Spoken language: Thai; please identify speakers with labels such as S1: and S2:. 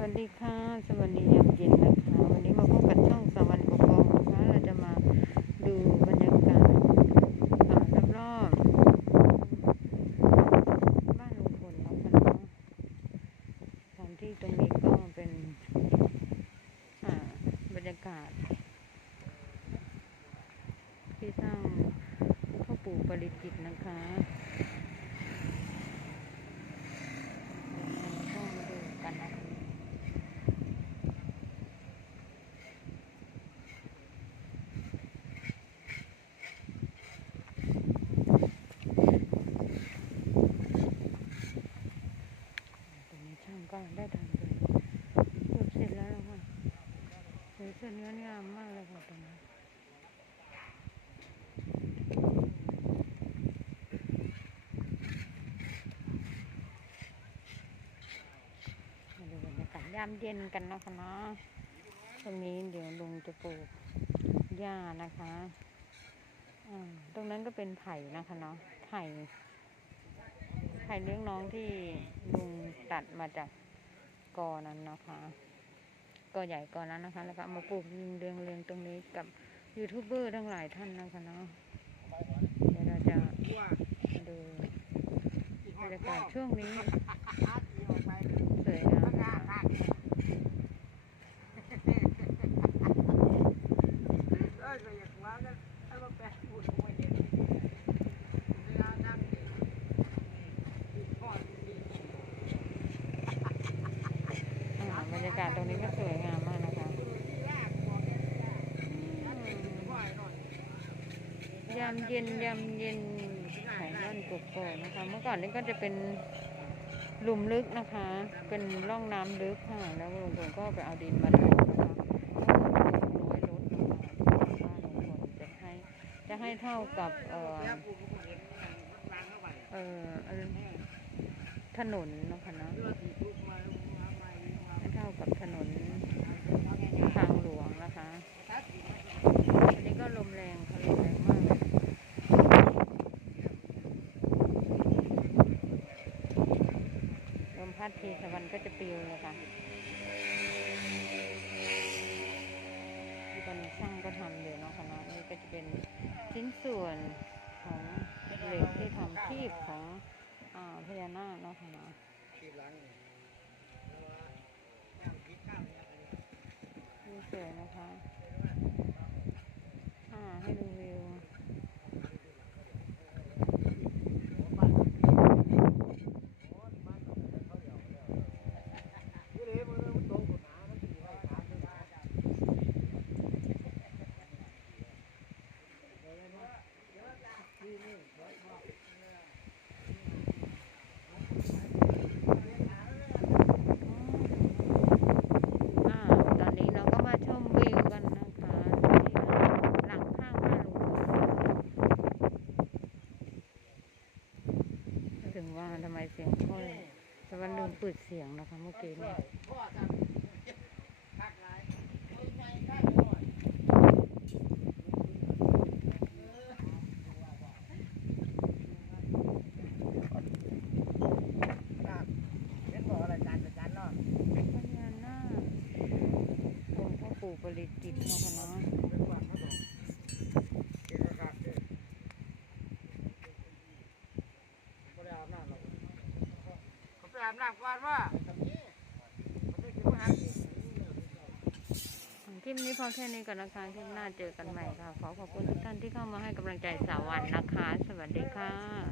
S1: วัสดีค่ะ สวัสดียามเย็นนะคะ วันนี้มาพบกับช่องสวรรค์กกองนะคะ เราจะมาดูบรรยากาศอ่ารอบๆบ้านลุงพลนะคะเนาะสถานที่ตรงนี้ก็เป็นอ่าบรรยากาศ ที่สร้างพ่อปู่ปริจิตรนะคะเดี๋ยวเราก็มาดูกันนะคะ ตรงนี้ช่างก็ได้ทำเลยจบเสร็จแล้วล่ะค่ะ สวยสดงามมากเลยค่ะตรงนี้มาดูบรรยากาศยามเย็นกันนะคะเนาะตรงนี้เดี๋ยวลุงจะปลูกหญ้านะคะตรงนั้นก็เป็นไผ่นะคะเนาะไผ่ไผ่เลี้ยงน้องที่ลุงตัดมาจากกอนั้นนะคะ กอใหญ่กอนั้นนะคะ แล้วก็เอามาปลูกเรียงเรียงๆตรงนี้กับยูทูบเบอร์ทั้งหลายท่านนะคะเนาะเดี๋ยวเราจะดูบรรยากาศช่วงนี้สวยงามนะคะอ่าบรรยากาศตรงนี้ก็สวยงามมากนะคะยามเย็นยามเย็นของบ้านกกอกนะคะ เมื่อก่อนนี้ก็จะเป็นหลุมลึกนะคะ เป็นร่องน้ำลึกค่ะ แล้วลุงพลก็ไปเอาดินมาถมนะคะร้อยรถนะคะบ้านลุงพลจะให้จะให้เท่ากับเอ่อเอ่อถนนนะคะเนาะให้เท่ากับถนนทางหลวงนะคะอันนี้ก็ลมแรงค่ะลมแรงมากเลย ลมพัดทีสวรรค์ก็จะปลิวเลยค่ะตอนนี้ช่างก็ทำอยู่เนาะคณะนี่ก็จะเป็นชิ้นส่วนของเหล็กที่ทำคีบของอ่าพญานาคเนาะคณะที่หลังดูสวยนะคะ อ่า ให้ดูวิว อ่า ตอนนี้เราก็มาชมวิวกันนะคะที่หลังข้างบ้านลุงพล ถึงว่าทำไมเสียงค่อยแต่ว่าลืมเปิดเสียงนะคะเมื่อกี้เนี่ยพญานาคองค์พ่อ ปู่ปริจิตรนะคะเนาะ
S2: อาบน้ำก่อนว่า
S1: คลิปนี้พอแค่นี้ก่อนนะคะคลิปหน้าเจอกันใหม่ค่ะ ขอขอบคุณทุกท่านที่เข้ามาให้กำลังใจสาววันนะคะ สวัสดีค่ะ